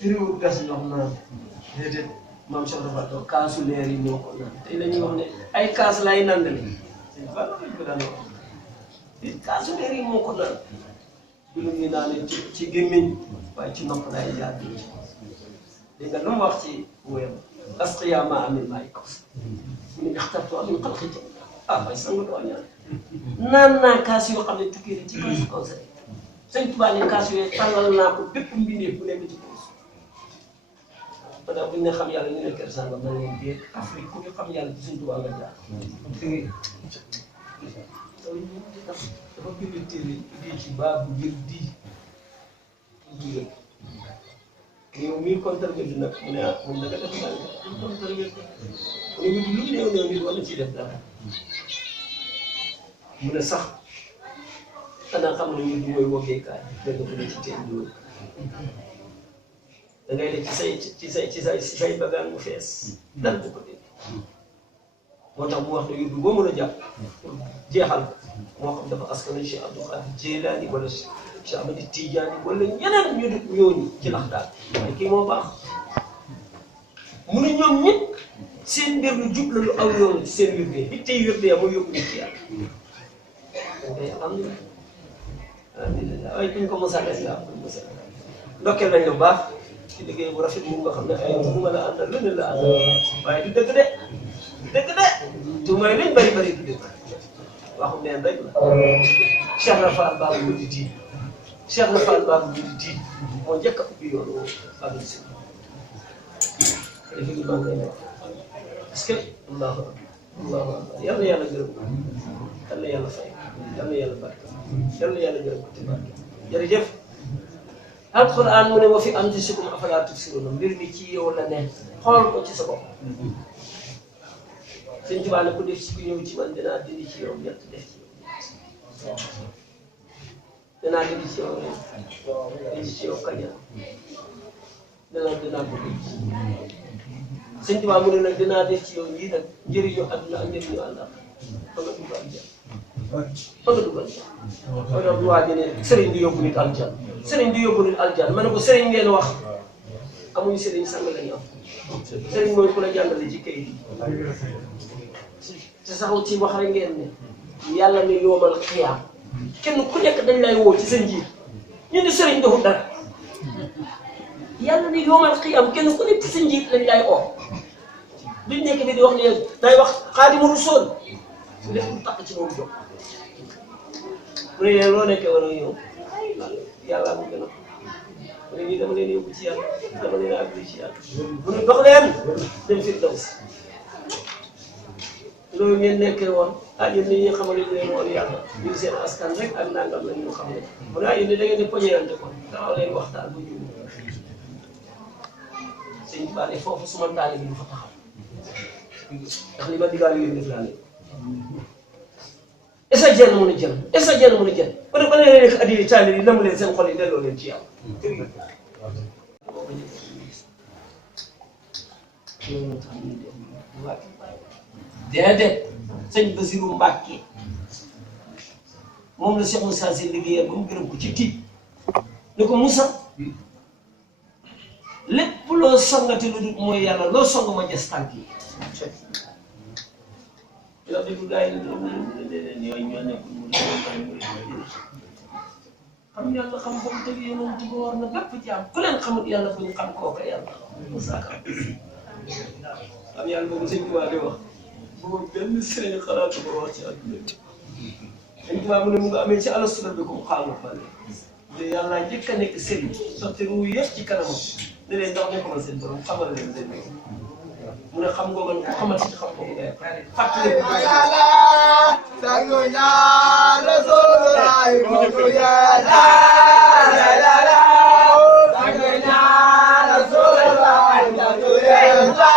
firiwul gas ndox naan déedéet maam Cheikh dafa toog kaasu leer yi ñoo ko naan tey la ñuy wax ne ay kaas laay nandale ba lañ ko daan wax kaasu leer yi moo ko naan du lu ñuy naan ci gémmiñ waaye ci nopp laay jaar dégg nga lu mu wax ci wéyam asqiya ma amil maay kaws mu ne ixtartu amin xalqi waaye sangu doo ñaan naan naa kaas yoo xam ne tukkee ci kaw si kaw sa sëñ Tuubaa ne kaas yooyu tàllal naa ko bépp mbindeef bu nekk ci kaw si ba daal bu ñu ne xam yàlla ñu ne kër sànga man leen biir Afrique ku ñu xam yàlla ci sëñ Tuubaa nga jaar dafa bind téere di ci baabu ngir di yow mii kontar nga di nag mu ne moom da nga def daal kontar nga mu ne lu néew néew nit war na ciy def dara mu ne sax xanaa xam ne ñu mooy woggeekaay da nga mën a ci teen di wëgg da ngay def ci say bagaan mu fees dara du ko dégg moo tax mu wax ne yóbbu boo mën a jàpp pour jeexal ko moo xam dafa askanu Cheikh Abdou Khadir Jeylaani wala Cheikh Ahmadi Tijaani wala ñeneen ñu def ñooñu ci lax daal waaye kii moo baax mu ne ñoom ñëpp seen mbir lu jub la lu aw yoonu ci seen wirde li tey wirde ya mooy yóbbu nit ci yàlla ok alhamdulilah alhamdulilah waaye kuñ ko mos a def yaa ko mos a ndokkeel nañ lu baax ci liggéey bu rafet mu nga xam ne ay tuuma la àndal leneen la àndal waaye du dëgg de dëgg de tuuma yi lañ bëri bëri du dëgg waxum neen rek la Cheikh Rafal Babou Mourid Diine Cheikh Rafal Babou Mourid Diine moo njëkk a ubbi yoonu Babou si defe gi maa ngi lay wax parce que allahu akbar yal na yàlla gërëm ko yal na yàlla fay yal na yàlla barke yal na yàlla gërëm ko te barke jërëjëf alquran mu ne wa fi anfusikum afalaa tubsiruun mbir mi ci yow la ne xool ko ci sa bopp sëñ Tuubaa ne ku def ci ku ñëw ci man dinaa dindi ci yow ñett def ci yow dinaa dindi ci yow dindi ci yow kañaan dinaa ko dindi sëñ Tuubaa mu ne nag dinaa def ci yow lii nag njëriñu àdduna ak njëriñu àllaaxira fa nga dugg aljanna fa nga dugg aljanna fa nga waa ji ne sëriñ di yóbbu nit aljanna sëriñ di yóbbu nit aljanna ma ne ko sëriñ ngeen wax amuñu sëriñ sang lañu am sëriñ mooy ku la jàngale ci kayit yi te saxu ci wax rek ngeen ne yàlla ne yoomal xiyaam kenn ku nekk dañ lay woo ci sa njiit ñu ne sëriñ deful dara yàlla ne yoomal xiyaam kenn ku nekk ci sa njiit lañ lay oo duñ nekk bi di wax ne day wax Xaadimu Rasuul su def lu taq ci moom jóg mu ne leen loo nekkee war a ñëw yàlla mu gën a mu ne nii dama leen yóbbu ci yàlla dama leen àgg ci yàlla mu ne dox leen dem Firdaws loolu ngeen nekkee woon yéen nit ñi xamal leen woon yàlla ñu seen askan rek ak nangam la ñu xam ne mu ne yéen da ngeen di poñeerante kon taxaw leen waxtaan bu jub sëñ Tuubaa ne foofu suma taalibe bi du fa taxaw ndax li ma digaal yooyu def laa leen est-ce que jenn mën a jël est-ce que jenn mën a jël ba ne ba ne leen nekk addi taalibe yi namm leen seen xol yi delloo leen ci yàlla déedéet sëñ Basiru Mbàkke moom la Cheikh Moussa Sy liggéeyal ba mu gërëm ko ci tiit ne ko Moussa lépp loo songati lu dul mooy yàlla loo song ma jes tànk yi yow déglu gars yi yooyu ñoo nekk xam yàlla xam ba mu tëgg yonent bi war na bépp jaam ku leen xamut yàlla bu ñu xam kooka yàlla Moussa Ka xam yàlla boobu sëñ Tuubaa di wax boobu benn sëriñ xalaatu ko wax ci àdduna bi sëñ Tuubaa mu ne mu nga amee ci alastu rabbikum xaalu fale de yàlla njëkk a nekk sëriñ sotti ruu yëpp ci kanamam ne leen ndax nekkoon seen borom xamal leen seen borom mu ne xam nga man ku xamante ci xam ko mu ngay fàttali ko sangu ñaar Rasulullaay moom yàlla la la la sangu ñaar Rasulullaay moom yàlla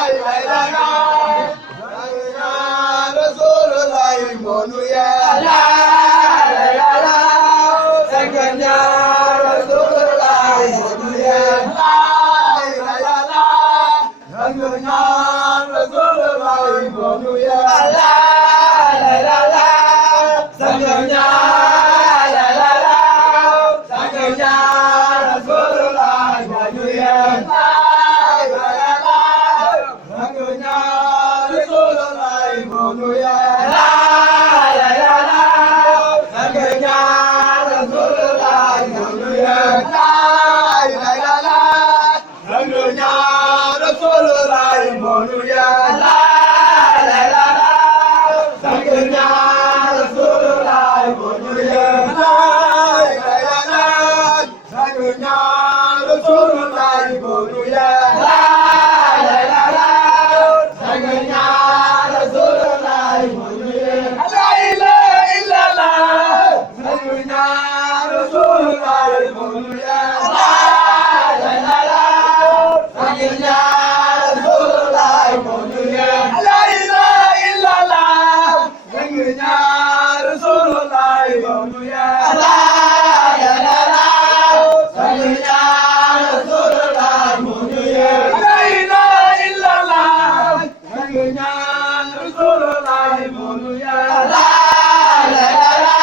la la la sangu ñaar Rasulullaay moom yàlla la la la sangu ñaar Rasulullaay moom yàlla la la la sangu ñaar Rasulullaay moom yàlla la la la sangu ñaar la la la sangu Mawlu ya la la la la sang ñaan Rasulullah Mawlu ya la ilaha illallah sang ñaan Rasulullah Mawlu ya la la la la sang ñaan Rasulullah Mawlu ya la ilaha illallah sang ñaan Rasulullah Mawlu ya la la la la sang ñaan Rasulullah Mawlu ya la ilaha illallah sang ñaan Rasulullah Mawlu ya la la la la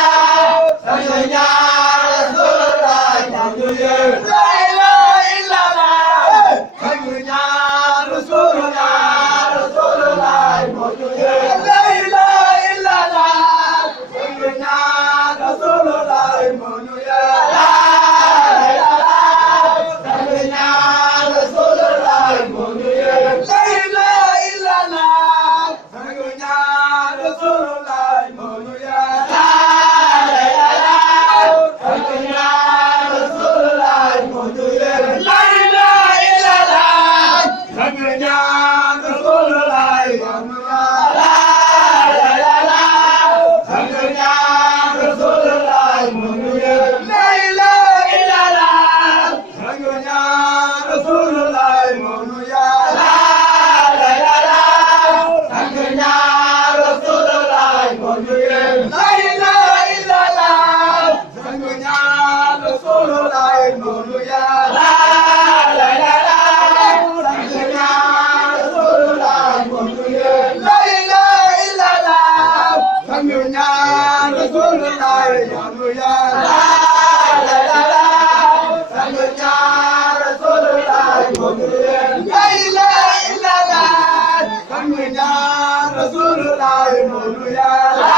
sang ñaan Rasulullah Mawlu ya la ilaha illallah sang ñaan Rasulullah Mawlu ya la ilaha illallah sang ñaan Rasulullah Mawlu ya la la la la sang ñaan Rasulullah Mawlu ya la ilaha illallah sang ñaan Rasulullah Mawlu ya la la la la sang ñaan Rasulullah Mawlu ya la ilaha illallah sang ñaan Rasulullah Mawlu ya la la la la sang ñaan Rasulullah Mawlu ya la ilaha illallah sang ñaan Rasulullah Mawlu ya la la la la sang ñaan Rasulullah Mawlu ya la ilaha illallah sang ñaan Rasulullah Mawlu ya la la la la sang ñaan Rasulullah Mawlu ya la ilaha illallah sang ñaan Rasulullah Mawlu ya la la la la sang ñaan Rasulullah Mawlu ya la ilaha illallah sang ñaan Rasulullah Mawlu ya la